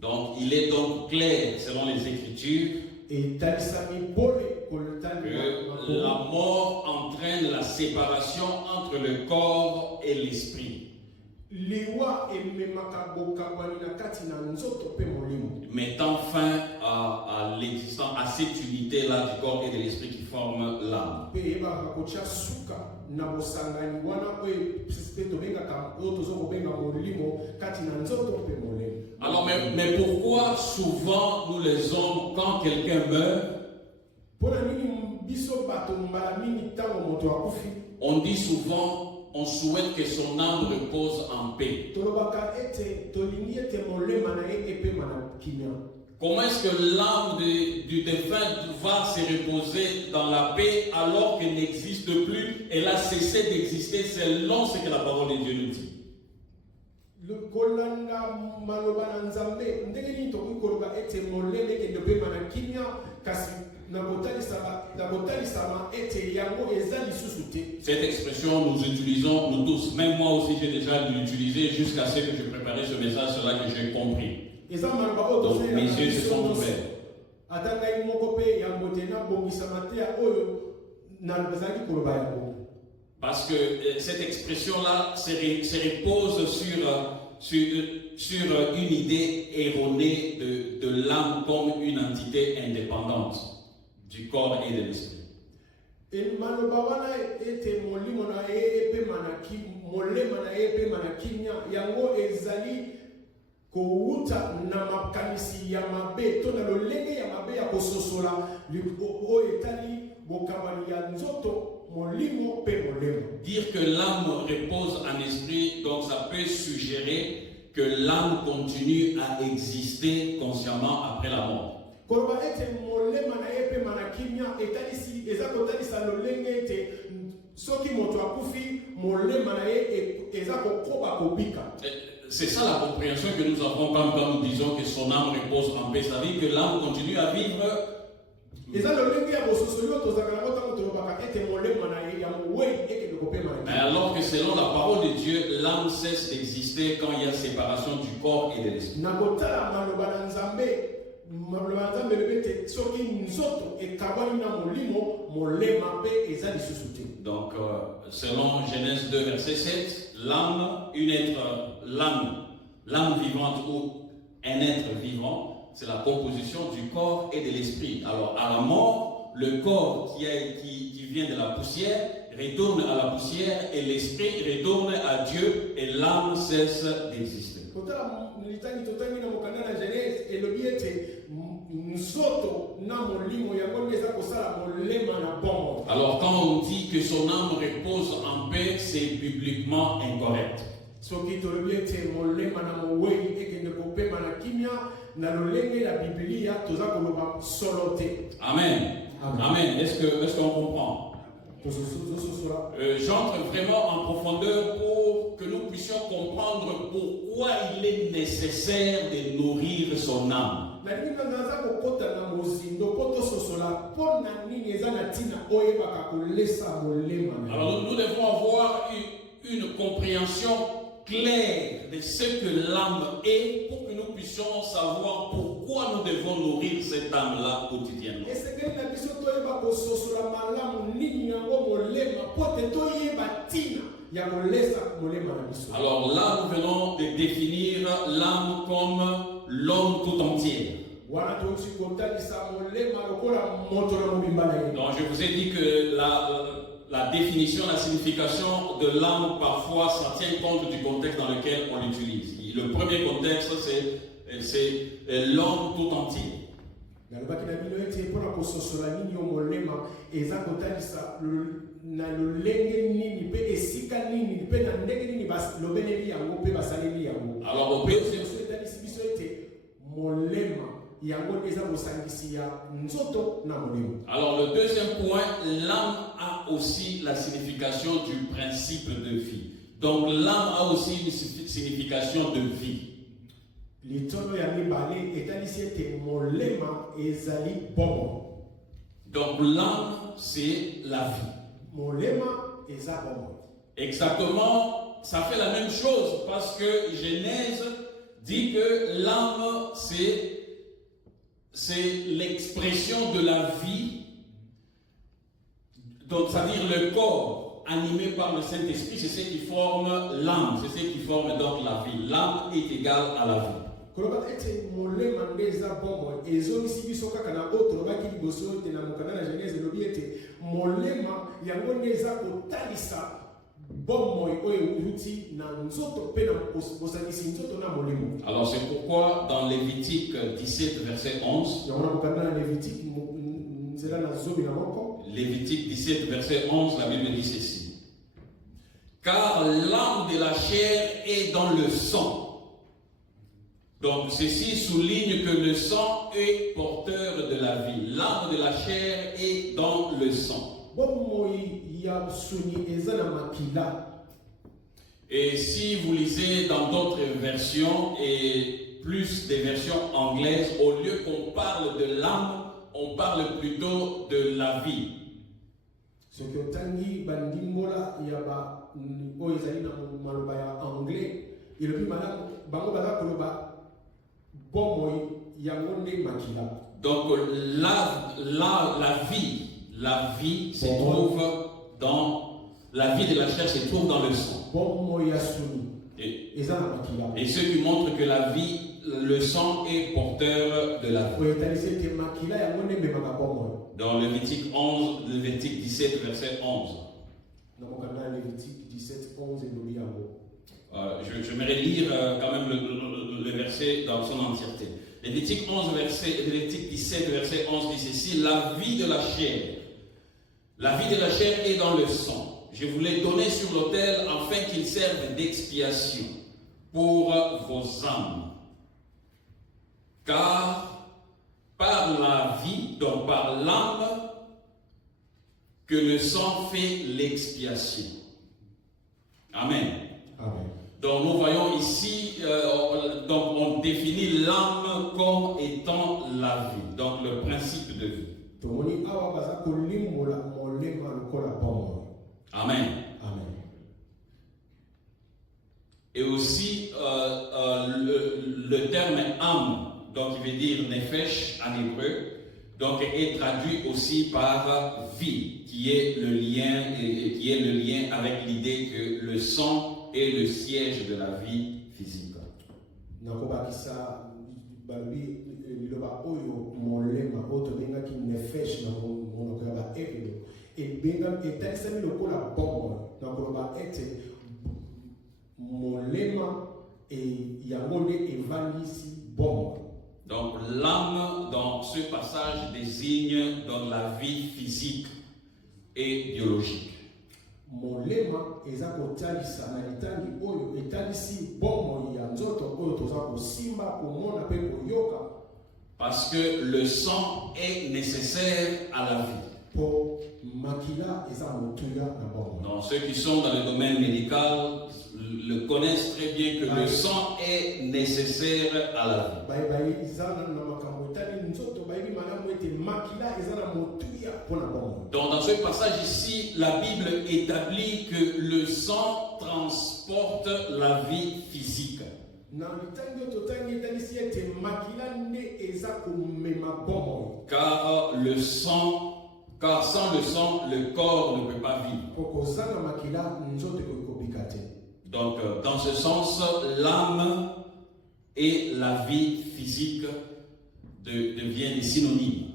Donc il est donc clair selon les Écritures que la mort entraîne la séparation entre le corps et l'esprit. Mettant fin à l'existence, à cette unité-là du corps et de l'esprit qui forment l'âme. Alors, mais pourquoi souvent nous les hommes, quand quelqu'un meurt, on dit souvent, on souhaite que son âme repose en paix. Comment est-ce que l'âme du défunt va se reposer dans la paix alors qu'elle n'existe plus? Elle a cessé d'exister selon ce que la parole de Dieu nous dit. Cette expression nous utilisons, nous tous, même moi aussi j'ai déjà utilisé jusqu'à ce que je préparais ce message, c'est là que j'ai compris. Donc mes yeux se sont ouverts. Parce que cette expression-là se repose sur une idée erronée de l'âme comme une entité indépendante du corps et de l'esprit. Dire que l'âme repose en esprit, donc ça peut suggérer que l'âme continue à exister consciemment après la mort. C'est ça la compréhension que nous avons quand nous disons que son âme repose en paix. Ça veut dire que l'âme continue à vivre. Mais alors que selon la parole de Dieu, l'âme cesse d'exister quand il y a séparation du corps et de l'esprit. Donc, selon Genèse 2, verset 7, l'âme vivante ou un être vivant, c'est la composition du corps et de l'esprit. Alors, à la mort, le corps qui vient de la poussière retourne à la poussière et l'esprit retourne à Dieu et l'âme cesse d'exister. Alors quand on dit que son âme repose en paix, c'est bibliquement incorrect. Amen. Amen. Est-ce qu'on comprend? j'entre vraiment en profondeur pour que nous puissions comprendre pourquoi il est nécessaire de nourrir son âme. Alors nous devons avoir une compréhension claire de ce que l'âme est pour que nous puissions savoir pourquoi nous devons nourrir cette âme-là quotidiennement. Alors là, nous venons de définir l'âme comme l'homme tout entier. Donc je vous ai dit que la définition, la signification de l'âme, parfois, ça tient compte du contexte dans lequel on l'utilise. Le premier contexte, c'est l'homme tout entier. Alors, alors le deuxième point, l'âme a aussi la signification du principe de vie. Donc l'âme a aussi une signification de vie. Donc l'âme, c'est la vie. Exactement, ça fait la même chose parce que Genèse dit que l'âme, c'est l'expression de la vie, donc c'est-à-dire le corps animé par le Saint-Esprit, c'est ce qui forme l'âme, c'est ce qui forme donc la vie. L'âme est égale à la vie. Alors c'est pourquoi dans Lévitique 17 verset 11, Lévitique 17 verset 11, la Bible dit ceci: car l'âme de la chair est dans le sang. Donc ceci souligne que le sang est porteur de la vie. L'âme de la chair est dans le sang. Et si vous lisez dans d'autres versions et plus des versions anglaises, au lieu qu'on parle de l'âme, on parle plutôt de la vie. Donc la vie se trouve dans la vie de la chair se trouve dans le sang. Et ce qui montre que la vie, le sang est porteur de la vie. Dans Lévitique 17 verset 11. J'aimerais lire quand même le verset dans son entièreté. Lévitique 17 verset 11 dit ceci: la vie de la chair est dans le sang. Je vous l'ai donné sur l'autel afin qu'il serve d'expiation pour vos âmes. Car par la vie, donc par l'âme, que le sang fait l'expiation. Amen. Amen. Donc nous voyons ici, donc on définit l'âme comme étant la vie, donc le principe de vie. Amen. Amen. Et aussi le terme âme, donc il veut dire nefesh en hébreu, donc est traduit aussi par vie, qui est le lien avec l'idée que le sang est le siège de la vie physique. Donc l'âme dans ce passage désigne donc la vie physique et biologique. Parce que le sang est nécessaire à la vie. Donc ceux qui sont dans le domaine médical le connaissent très bien que le sang est nécessaire à la vie. Donc dans ce passage ici, la Bible établit que le sang transporte la vie physique. Car sans le sang, le corps ne peut pas vivre. Donc, dans ce sens, l'âme et la vie physique deviennent des synonymes.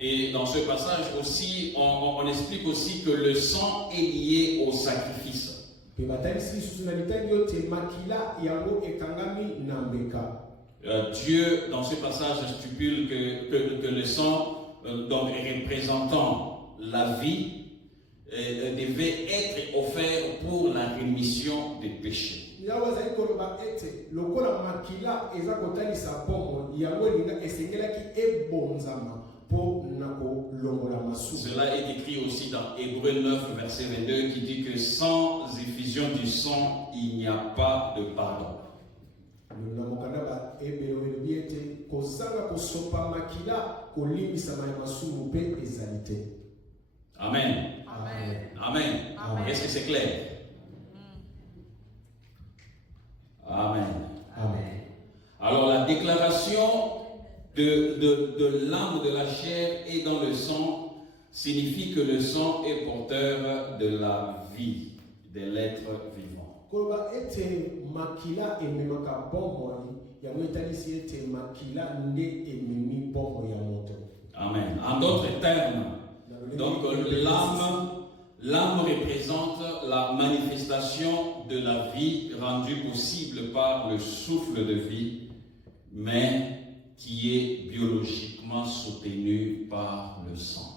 Et dans ce passage aussi, on explique aussi que le sang est lié au sacrifice. Dieu, dans ce passage, stipule que le sang, donc représentant la vie, devait être offert pour la rémission des péchés. Cela est écrit aussi dans Hébreux 9, verset 22, qui dit que sans effusion du sang, il n'y a pas de pardon. Amen. Amen. Amen. Est-ce que c'est clair? Amen. Amen. Alors la déclaration de l'âme, de la chair et dans le sang signifie que le sang est porteur de la vie de l'être vivant. Amen. En d'autres termes, donc l'âme représente la manifestation de la vie rendue possible par le souffle de vie, mais qui est biologiquement soutenu par le sang.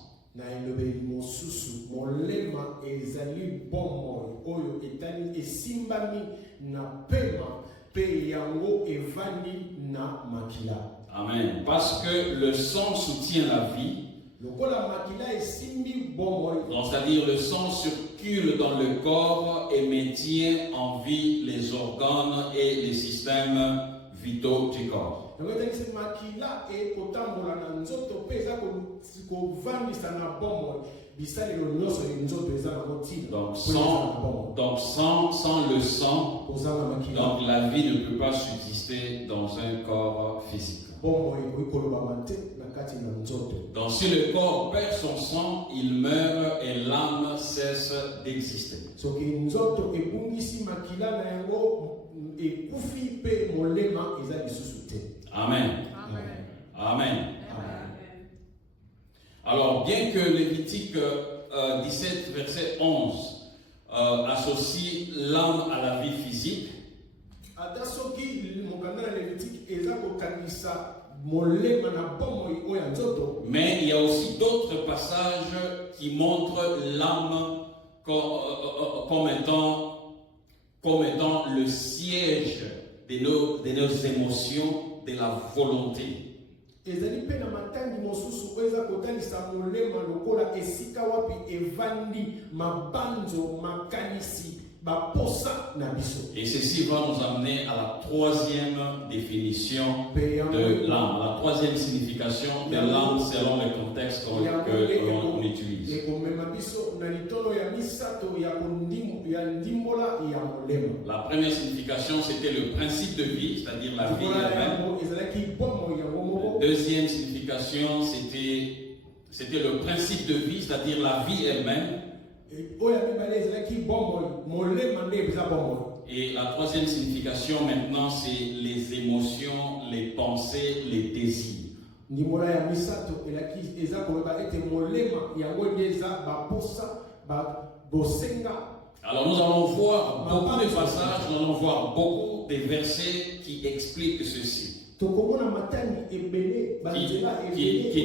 Amen. Parce que le sang soutient la vie. Donc, c'est-à-dire le sang circule dans le corps et maintient en vie les organes et les systèmes vitaux du corps. Donc sans le sang, donc la vie ne peut pas subsister dans un corps physique. Donc si le corps perd son sang, il meurt et l'âme cesse d'exister. Amen. Amen. Alors, bien que Lévitique 17, verset 11 associe l'âme à la vie physique, mais il y a aussi d'autres passages qui montrent l'âme comme étant le siège de nos émotions, de la volonté. Et ceci va nous amener à la troisième définition de l'âme, la troisième signification de l'âme selon le contexte que l'on utilise. La première signification, c'était le principe de vie, c'est-à-dire la vie elle-même. La deuxième signification, c'était le principe de vie, c'est-à-dire la vie elle-même. Et la troisième signification maintenant, c'est les émotions, les pensées, les désirs. Alors nous allons voir beaucoup de passages, nous allons voir beaucoup de versets qui expliquent ceci. Qui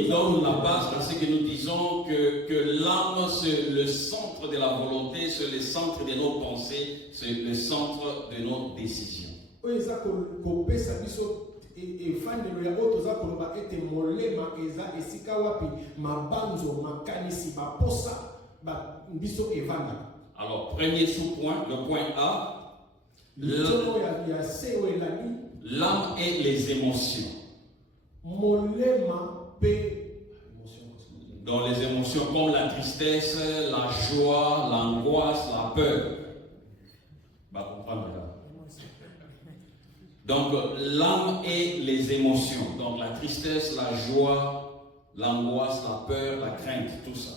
donne la base à ce que nous disons que l'âme c'est le centre de la volonté, c'est le centre de nos pensées, c'est le centre de nos décisions. oyo eza kopesa biso efandelo ya oyo toza koloba ete molema eza esika wapi mabanzo makanisi baposa biso evandaka. Alors, premier sous-point, le point A, l'âme et les émotions. Dans les émotions comme la tristesse, la joie, l'angoisse, la peur. Donc, l'âme et les émotions. Donc, la tristesse, la joie, l'angoisse, la peur, la crainte, tout ça.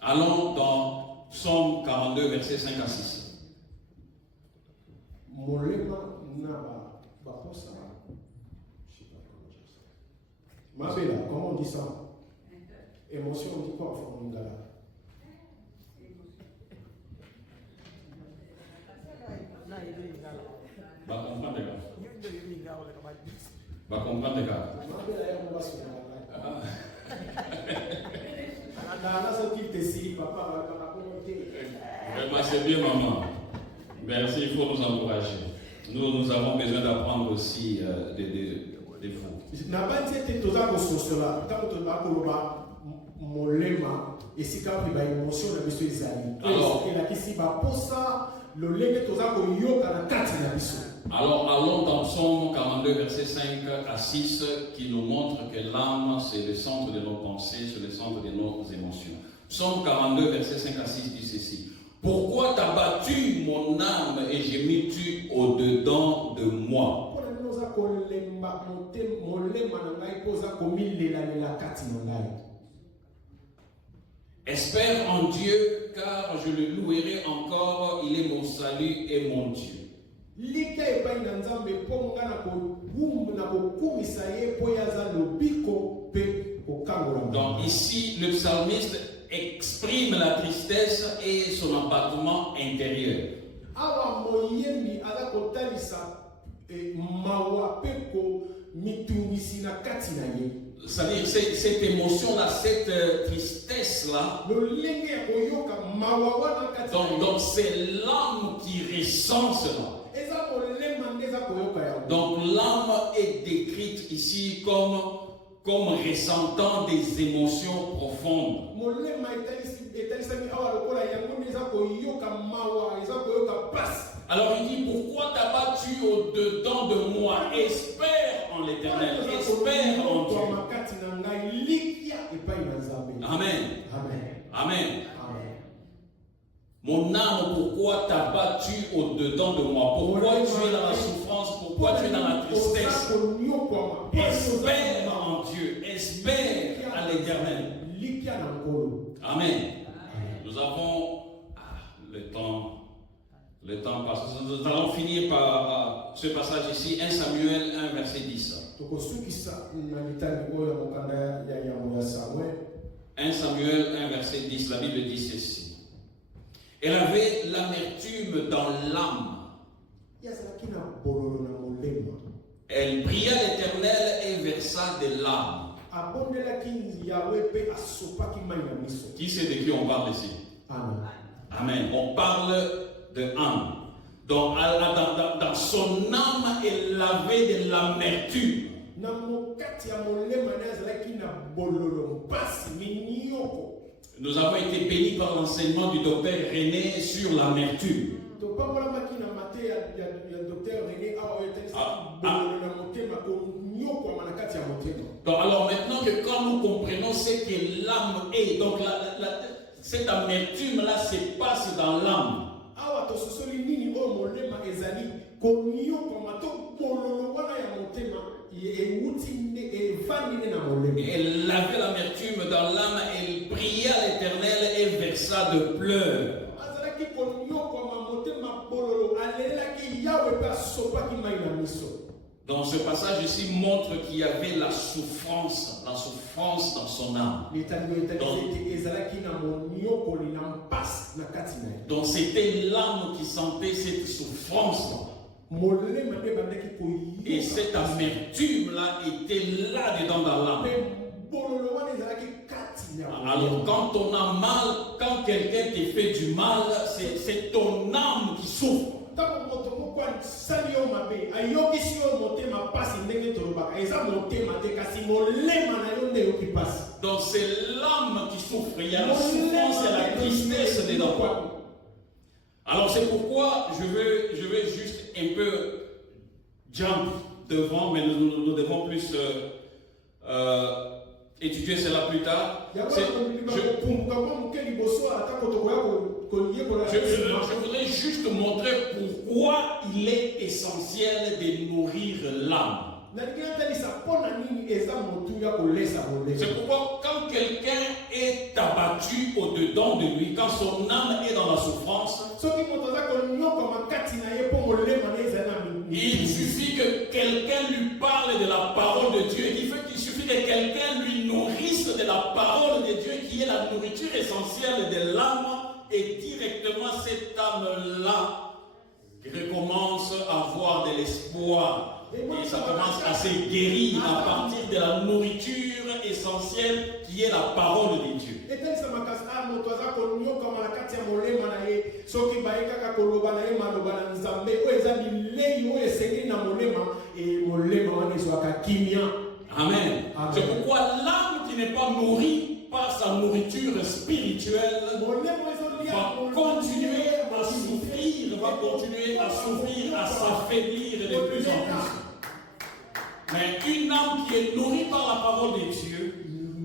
Allons dans Psaume 42, versets 5 à 6. Molema na baposa. Mabela, comment on dit ça? Émotion, on dit quoi en Fongala? Va comprendre les gars. Va comprendre les gars. Vraiment, c'est bien, maman. Merci, il faut nous encourager. Nous avons besoin d'apprendre aussi des fous. Alors, allons dans Psaume 42, verset 5 à 6, qui nous montre que l'âme, c'est le centre de nos pensées, c'est le centre de nos émotions. Psaume 42, verset 5 à 6 dit ceci. Pourquoi t'as battu mon âme et gémis-tu au-dedans de moi? Espère en Dieu, car je le louerai encore, il est mon salut et mon Dieu. Donc ici, le psalmiste exprime la tristesse et son abattement intérieur. C'est-à-dire cette émotion-là, cette tristesse-là, donc c'est l'âme qui ressent cela. Donc l'âme est décrite ici comme ressentant des émotions profondes. Alors il dit, pourquoi t'as battu au-dedans de moi? Espère en l'Éternel, espère en Dieu. Amen. Amen. Mon âme, pourquoi t'as battu au-dedans de moi? Pourquoi tu es dans la souffrance? Pourquoi tu es dans la tristesse? Espère en Dieu, espère à l'Éternel. Amen. Nous avons le temps passe. Nous allons finir par ce passage ici, 1 Samuel 1, verset 10. 1 Samuel 1, verset 10, la Bible dit ceci. Elle avait l'amertume dans l'âme. Elle pria l'Éternel et versa de l'âme. Qui sait de qui on parle ici? Amen. On parle de âme. Donc, dans son âme, elle avait de l'amertume. Nous avons été bénis par l'enseignement du docteur René sur l'amertume. Donc, alors maintenant que quand nous comprenons ce que l'âme est, donc cette amertume-là se passe dans l'âme. Elle avait l'amertume dans l'âme, elle pria l'Éternel et versa de pleurs. Donc ce passage ici montre qu'il y avait la souffrance dans son âme. Donc c'était l'âme qui sentait cette souffrance-là. Et cette amertume-là était là-dedans dans l'âme. Alors quand on a mal, quand quelqu'un te fait du mal, c'est ton âme qui souffre. Donc c'est l'âme qui souffre, il y a la souffrance et la tristesse dedans. Alors c'est pourquoi je veux juste un peu jump devant, mais nous devons plus étudier cela plus tard. Je voudrais juste montrer pourquoi il est essentiel de nourrir l'âme. C'est pourquoi quand quelqu'un est abattu au-dedans de lui, quand son âme est dans la souffrance, il suffit que quelqu'un lui parle de la parole de Dieu. Il suffit que quelqu'un lui nourrisse de la parole de Dieu qui est la nourriture essentielle de l'âme, et directement cette âme-là recommence à avoir de l'espoir. Et ça commence à se guérir à partir de la nourriture essentielle qui est la parole de Dieu. Amen. C'est pourquoi l'âme qui n'est pas nourrie par sa nourriture spirituelle va continuer à souffrir, à s'affaiblir de plus en plus. Mais une âme qui est nourrie par la parole de Dieu,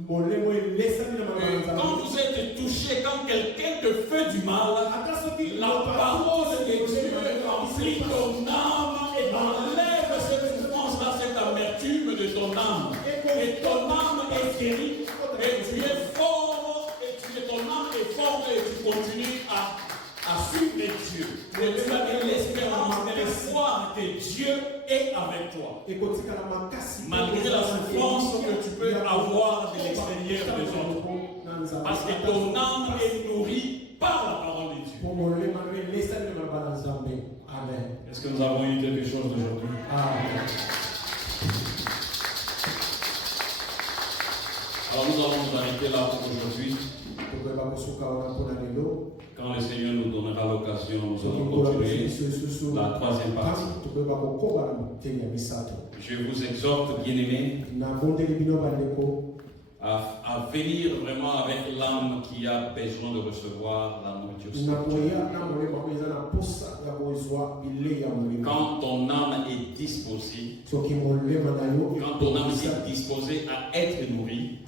quand vous êtes touché, quand quelqu'un te fait du mal, la parole de Dieu remplit ton âme et enlève cette souffrance-là, cette amertume de ton âme. Et ton âme est guérie, et tu es fort, et ton âme est forte, et tu continues à suivre Dieu. Et tu as de l'espérance, de l'espoir que Dieu est avec toi. Malgré la souffrance que tu peux avoir de l'extérieur des autres. Parce que ton âme est nourrie par la parole de Dieu. Amen. Est-ce que nous avons eu quelque chose d'aujourd'hui? Amen. Alors nous allons nous arrêter là pour aujourd'hui. Quand le Seigneur nous donnera l'occasion, nous allons continuer la troisième partie. Je vous exhorte, bien-aimés, à venir vraiment avec l'âme qui a besoin de recevoir la nourriture spirituelle. Quand ton âme est disposée, à être nourrie,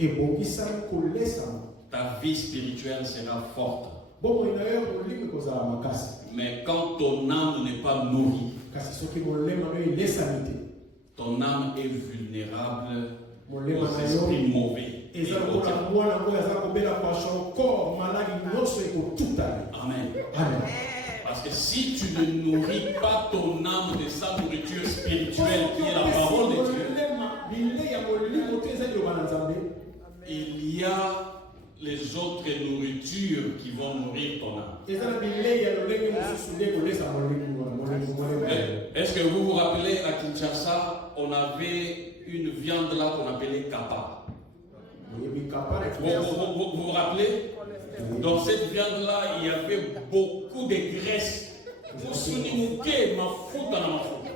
ta vie spirituelle sera forte. Mais quand ton âme n'est pas nourrie, ton âme est vulnérable aux esprits mauvais. Amen. Parce que si tu ne nourris pas ton âme de sa nourriture spirituelle qui est la parole de Dieu, il y a les autres nourritures qui vont nourrir ton âme. Est-ce que vous vous rappelez, à Kinshasa, on avait une viande là qu'on appelait kapa. Vous vous rappelez? Dans cette viande là, il y avait beaucoup de graisse. Vous souvenez ma faute dans ma faute.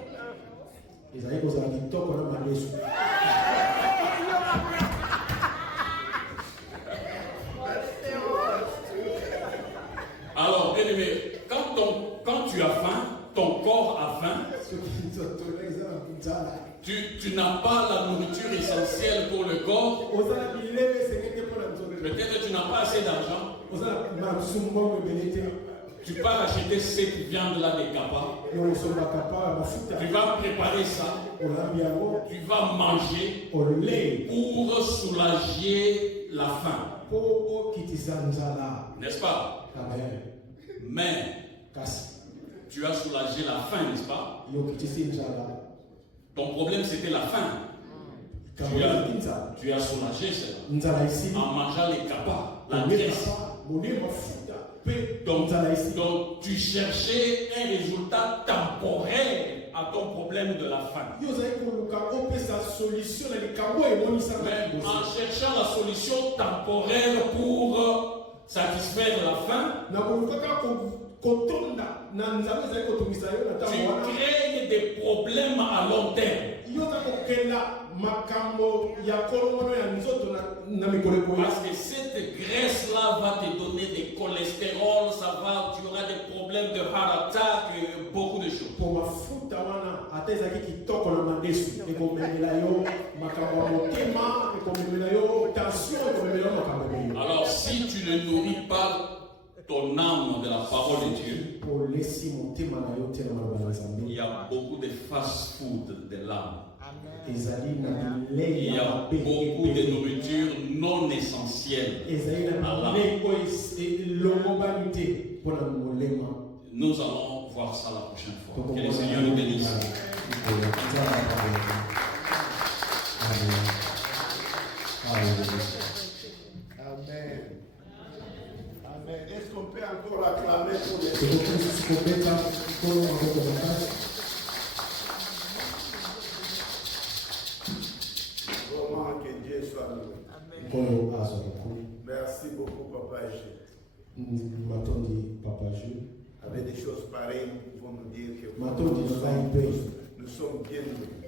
Alors, bien aimé, quand tu as faim, ton corps a faim, tu n'as pas la nourriture essentielle pour le corps. Peut-être que tu n'as pas assez d'argent. Tu pars acheter cette viande-là de kapa. Tu vas préparer ça. Tu vas manger pour soulager la faim. N'est-ce pas? Mais tu as soulagé la faim, n'est-ce pas? Ton problème c'était la faim. Tu as soulagé cela en mangeant les kapas, la graisse. Donc tu cherchais un résultat temporaire à ton problème de la faim. Mais en cherchant la solution temporaire pour satisfaire la faim, Tu crées des problèmes à long terme. Parce que cette graisse-là va te donner des cholestérol, tu auras des problèmes de heart attack, beaucoup de choses. Alors si tu ne nourris pas ton âme de la parole de Dieu, il y a beaucoup de fast-food de l'âme. Il y a beaucoup de nourriture non essentielle à l'âme. Nous allons voir ça la prochaine fois. Que le Seigneur nous bénisse. Amen. Amen. Est-ce qu'on peut encore acclamer pour les autres? Vraiment que Dieu soit loué. Merci beaucoup, Papa G. Avec des choses pareilles, nous pouvons nous dire que nous sommes bien loués.